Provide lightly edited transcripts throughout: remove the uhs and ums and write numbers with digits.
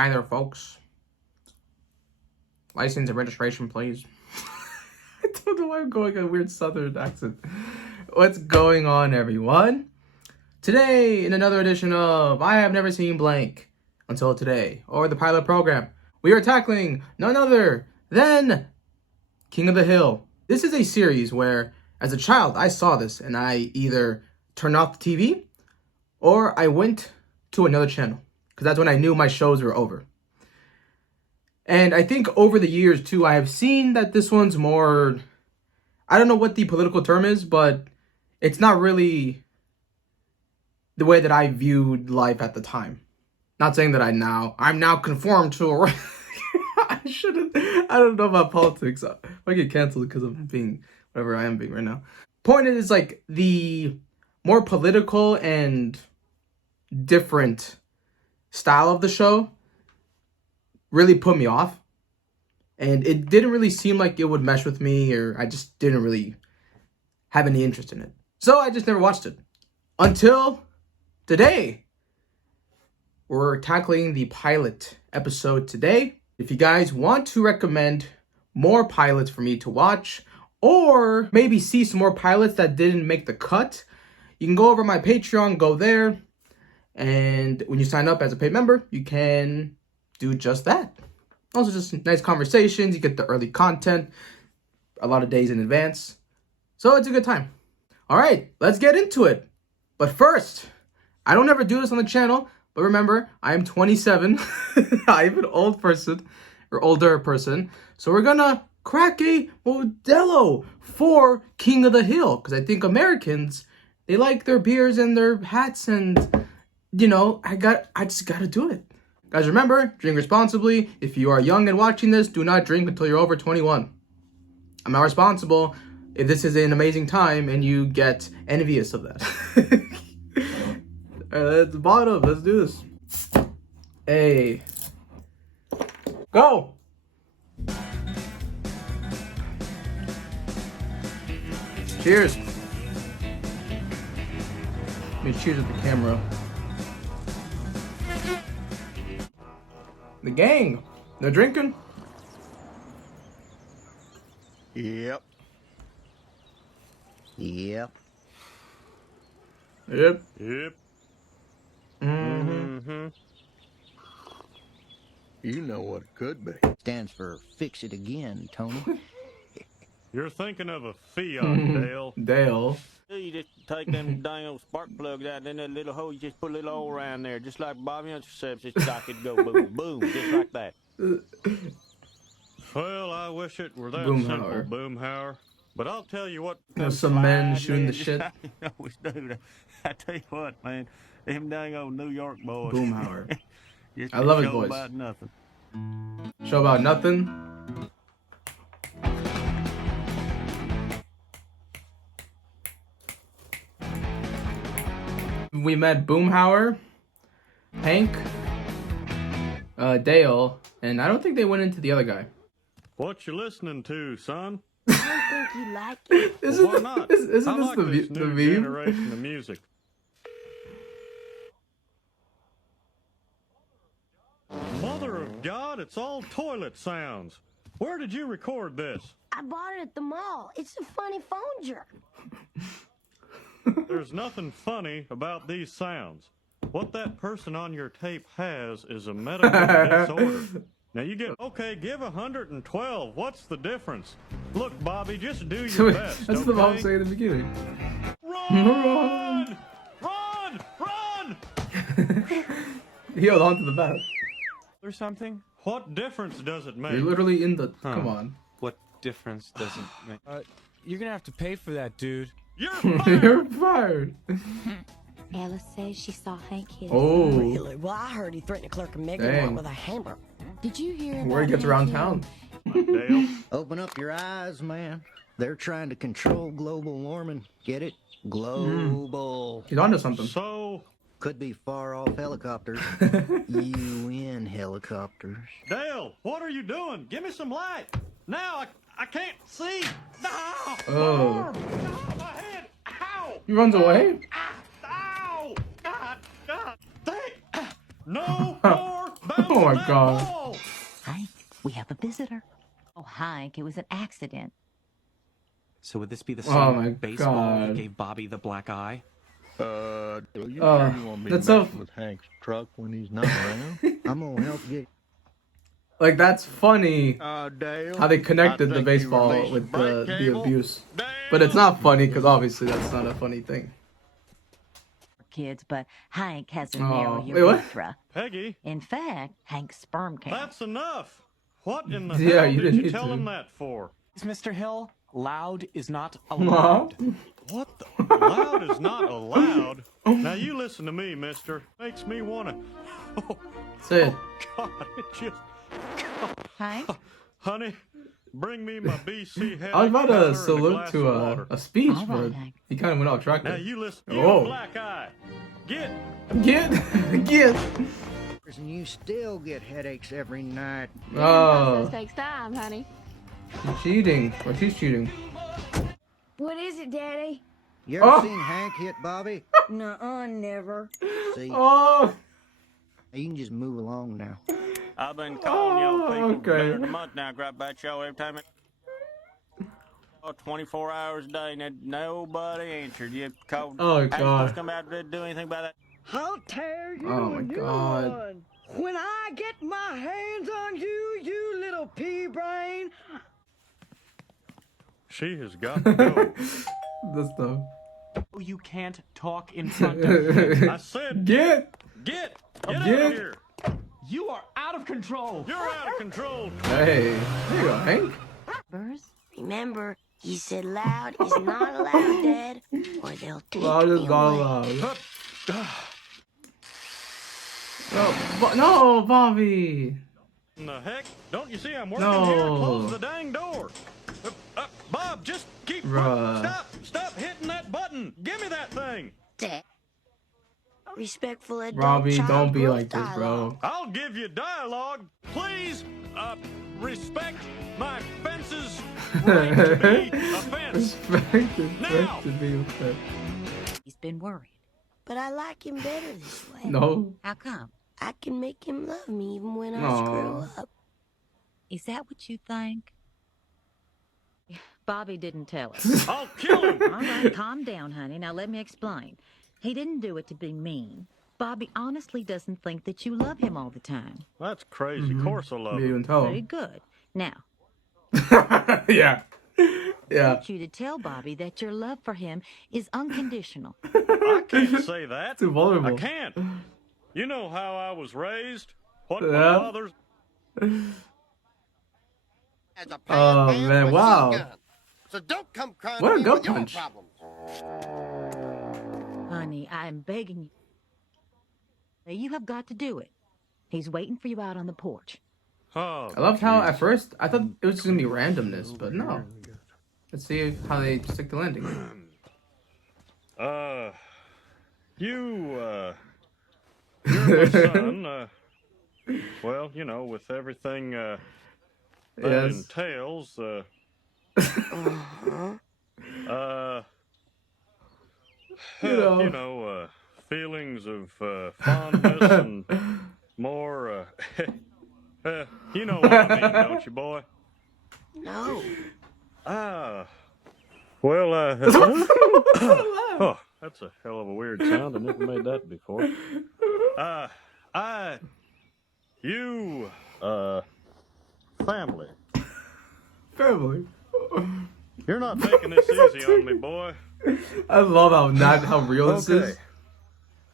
Hi there, folks. License and registration, please. I don't know why I'm going a weird southern accent. What's going on, everyone? Today, in another edition of I Have Never Seen Blank Until Today, or the pilot program, we are tackling none other than King of the Hill. This is a series where, as a child, I saw this and I either turned off the TV or I went to another channel because that's when I knew my shows were over. And I think over the years, too, I have seen that this one's more, I don't know what the political term is, but it's not really the way that I viewed life at the time. Not saying that I'm now conformed to a... I don't know about politics. I get canceled because of being whatever I am being right now. Point is, like, the more political and different style of the show really put me off. And it didn't really seem like it would mesh with me, or I just didn't really have any interest in it. So I just never watched it. Until today. We're tackling the pilot episode today. If you guys want to recommend more pilots for me to watch, or maybe see some more pilots that didn't make the cut, you can go over my Patreon, go there, and when you sign up as a paid member, you can do just that. Also, just nice conversations. You get the early content a lot of days in advance. So it's a good time. All right, let's get into it. But first, I don't ever do this on the channel, but remember, I am 27. I'm an old person, or older person. So we're gonna crack a Modelo for King of the Hill. Because I think Americans, they like their beers and their hats, and you know, I just gotta do it. Guys, remember, drink responsibly. If you are young and watching this, do not drink until you're over 21. I'm not responsible if this is an amazing time and you get envious of that. All right, let's bottom. Let's do this. Hey. Go! Cheers. Let me cheers at the camera. The gang, they're drinking. Yep. Yep. Mm-hmm. You know what it could be. Stands for fix it again, Tony. You're thinking of a Fiat, Dale. Dale. You just take them dang old spark plugs out in that little hole. You just put a little oil around there, just like Bobby intercepts. It's like it go boom, boom, just like that. Well, I wish it were that Boomhauer. simple, Boomhauer. But I'll tell you what. There's some men shooting the shit. Dude, I tell you what, man. Them dang old New York boys. Boomhauer. Just I love his show voice. about nothing. Show about nothing. We met Boomhauer, Hank, Dale, and I don't think they went into the other guy. What you listening to, son? I think you like it. Isn't Why not? Isn't I this like the this the new meme? generation of music. Mother of God, it's all toilet sounds. Where did you record this? I bought it at the mall. It's a funny phone jerk. There's nothing funny about these sounds. What that person on your tape has is a medical disorder. Now you get, okay, give 112. What's the difference? Look, Bobby, just do your best. That's okay? the mom saying in the beginning. Run! Run! Run! He held on to the bat. Or something? What difference does it make? You're literally in the. Come on. What difference does it make? You're gonna have to pay for that, dude. You're fired! You're fired. Ella says she saw Hank hit. Oh, Really? Well, I heard he threatened to clerk a Megan Dang. with a hammer. Did you hear about where he gets Hank around Hill? town. Dale, Open up your eyes, man. They're trying to control global warming. Get it? Global. He's onto something. so, Could be far off helicopters. UN helicopters. Dale, what are you doing? Give me some light. Now, I can't see. No! Oh. No, my head! Ow! He runs away. Ow! God! Think! No more bounce Oh my that God. ball? Hank, we have a visitor. Oh, Hank, it was an accident. So would this be the Oh same my baseball that God. gave Bobby the black eye? Are you Oh, sure you want me that's so- messing with Hank's truck when he's not around? I'm gonna help get Like, that's funny Dale. how they connected I the think you baseball released with brake the cable. abuse. Dale. But it's not funny because obviously that's not a funny thing. Kids, but Hank has a Oh, narrow wait, what? urethra. Peggy, In fact, Hank's sperm count. that's enough. What in the Yeah, hell you did didn't you need tell to. him that for? Mr. Hill, loud is not Aw. allowed. What the? Loud is not allowed. Now you listen to me, mister. Makes me wanna. Oh, Say it. God, it just. Hank? Honey, bring me my BC head. I was about to salute to a speech, All but right, Hank. he kind of went off track Now there. you listen. Oh. You black eye. Get. Get. and you still get headaches every night. Oh, takes time, honey. she's cheating. Or she's cheating. What is it, Daddy? You ever Oh. seen Hank hit Bobby? Nuh-uh, never. See, Oh, you can just move along now. I've been calling y'all people for okay. better than a month now, grab about y'all every time. 24 hours a day, and nobody answered. You called. Oh, Ain't God. supposed to come out to do anything about that. I'll tear you Oh, my a new God. one. When I get my hands on you, you little pea brain. She has got to go. this stuff. Oh, you can't talk in front of him. I said, Get. get out of Get. here. You are out of control. You're out of control. Hey, there you go, Hank. Burrs? Remember, he said loud is not allowed, Dad, or they'll take Loud me is not away. allowed. No, Bobby. In the heck? Don't you see I'm working No. here? Close the dang door. Bob, just keep. Bruh. Stop hitting that button. Give me that thing. Dad. Respectful adult Robbie, child don't be growth like this, bro. dialogue. I'll give you dialogue. Please, respect my fences. Right to be a fence. Respect is Now. right to be respect. He's been worried. But I like him better this way. No. How come? I can make him love me even when I Aw. screw up. Is that what you think? Bobby didn't tell us. I'll kill him. All right, calm down, honey. Now let me explain. He didn't do it to be mean. Bobby honestly doesn't think that you love him all the time. That's crazy. Of course I love You him. can tell Very him. good. Now, Yeah. I Yeah. want you to tell Bobby that your love for him is unconditional. I can't say that. Too vulnerable. I can't. You know how I was raised. What Yeah. my father's. Oh, man, wow. So don't come crying What a to me gut with your punch. problems. Honey, I'm begging you. You have got to do it. He's waiting for you out on the porch. Oh, I loved how at first I thought it was just gonna be randomness, but no. Let's see how they stick the landing. you're my son. Well, you know, with everything that Yes. entails, You know. feelings of fondness and more, you know what I mean, don't you, boy? No. Well, oh, that's a hell of a weird sound. I never made that before. Family. Family. You're not making this easy on me, boy. I love how real this Okay. is.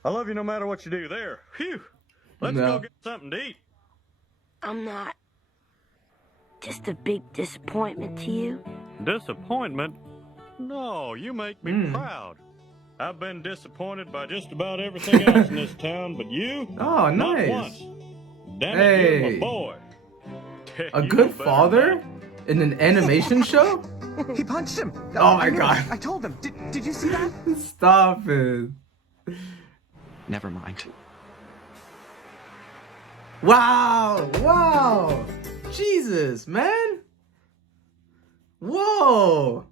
I love you no matter what you do. There. Phew. Let's No. go get something to eat. I'm not. Just a big disappointment to you. Disappointment? No, you make me Hmm. proud. I've been disappointed by just about everything else in this town, but you? Oh, Not nice. once. Damn it, you're Hey. my boy. A You good better father not. in an animation show? He punched him. Oh my I knew it. God. I told him. Did you see that? Stop it. Never mind. Wow. Wow. Jesus, man. Whoa.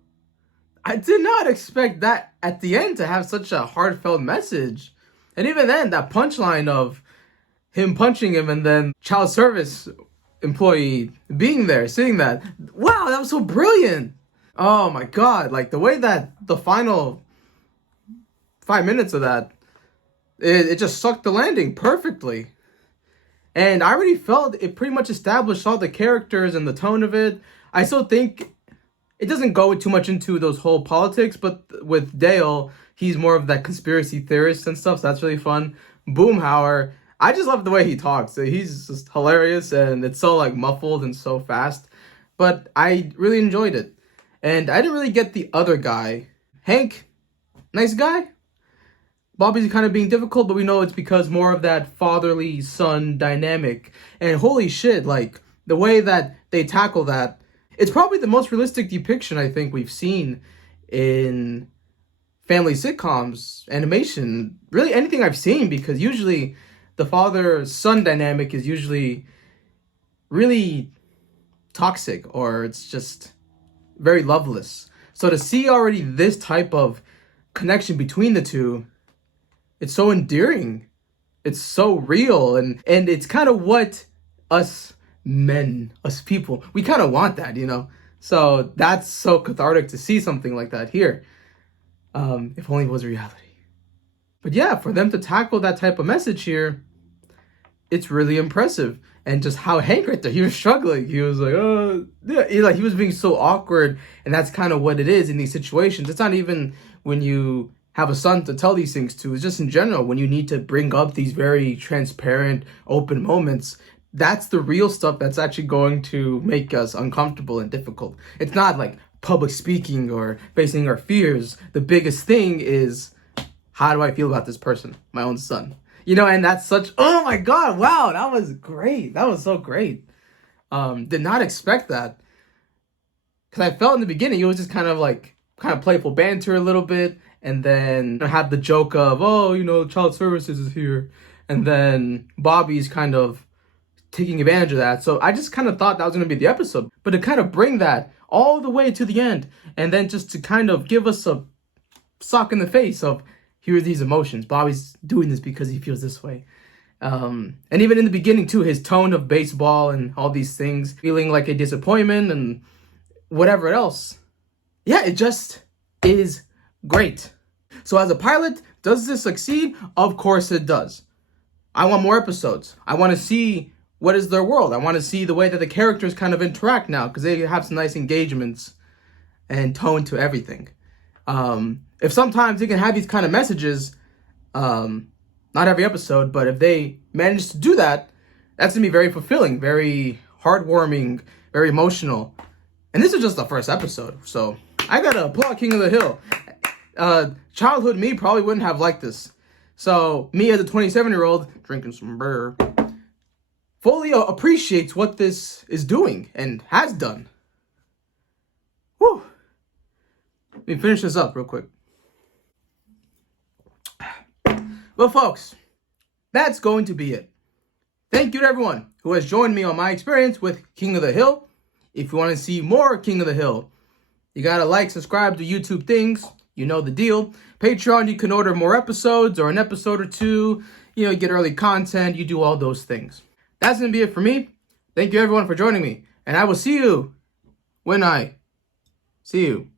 I did not expect that at the end to have such a heartfelt message. And even then, that punchline of him punching him and then child service employee being there, seeing that. Wow, that was so brilliant. Oh my God. Like the way that the final 5 minutes of that, it just sucked the landing perfectly. And I already felt it pretty much established all the characters and the tone of it. I still think it doesn't go too much into those whole politics, but with Dale, he's more of that conspiracy theorist and stuff, so that's really fun. Boomhauer, I just love the way he talks. He's just hilarious, and it's so like muffled and so fast. But I really enjoyed it. And I didn't really get the other guy. Hank, nice guy. Bobby's kind of being difficult, but we know it's because more of that fatherly son dynamic. And holy shit, like the way that they tackle that, it's probably the most realistic depiction I think we've seen in family sitcoms, animation, really anything I've seen, because usually the father-son dynamic is usually really toxic, or it's just very loveless. So to see already this type of connection between the two, it's so endearing. It's so real, and it's kind of what us men, us people, we kind of want that, you know? So that's so cathartic to see something like that here. If only it was reality. But yeah, for them to tackle that type of message here, it's really impressive. And just how Hank right there, he was struggling. He was like, oh, yeah, he was being so awkward. And that's kind of what it is in these situations. It's not even when you have a son to tell these things to. It's just in general, when you need to bring up these very transparent, open moments, that's the real stuff that's actually going to make us uncomfortable and difficult. It's not like public speaking or facing our fears. The biggest thing is, how do I feel about this person, my own son? You know, and that's such, oh my God, wow, that was great. That was so great. Did not expect that. Because I felt in the beginning, it was just kind of playful banter a little bit. And then I had the joke of, oh, you know, child services is here. And then Bobby's kind of taking advantage of that. So I just kind of thought that was going to be the episode. But to kind of bring that all the way to the end, and then just to kind of give us a sock in the face of, here are these emotions. Bobby's doing this because he feels this way. And even in the beginning, too, his tone of baseball and all these things, feeling like a disappointment and whatever else. Yeah, it just is great. So as a pilot, does this succeed? Of course it does. I want more episodes. I want to see what is their world. I want to see the way that the characters kind of interact now, because they have some nice engagements and tone to everything. If sometimes they can have these kind of messages, not every episode, but if they manage to do that, that's going to be very fulfilling, very heartwarming, very emotional. And this is just the first episode, so I gotta applaud King of the Hill. Childhood me probably wouldn't have liked this. So me as a 27-year-old drinking some beer fully appreciates what this is doing and has done. Whew. Let me finish this up real quick. Well, folks, that's going to be it. Thank you to everyone who has joined me on my experience with King of the Hill. If you want to see more King of the Hill, you gotta like, subscribe to YouTube things. You know the deal. Patreon, you can order more episodes or an episode or two. You know, you get early content. You do all those things. That's going to be it for me. Thank you, everyone, for joining me. And I will see you when I see you.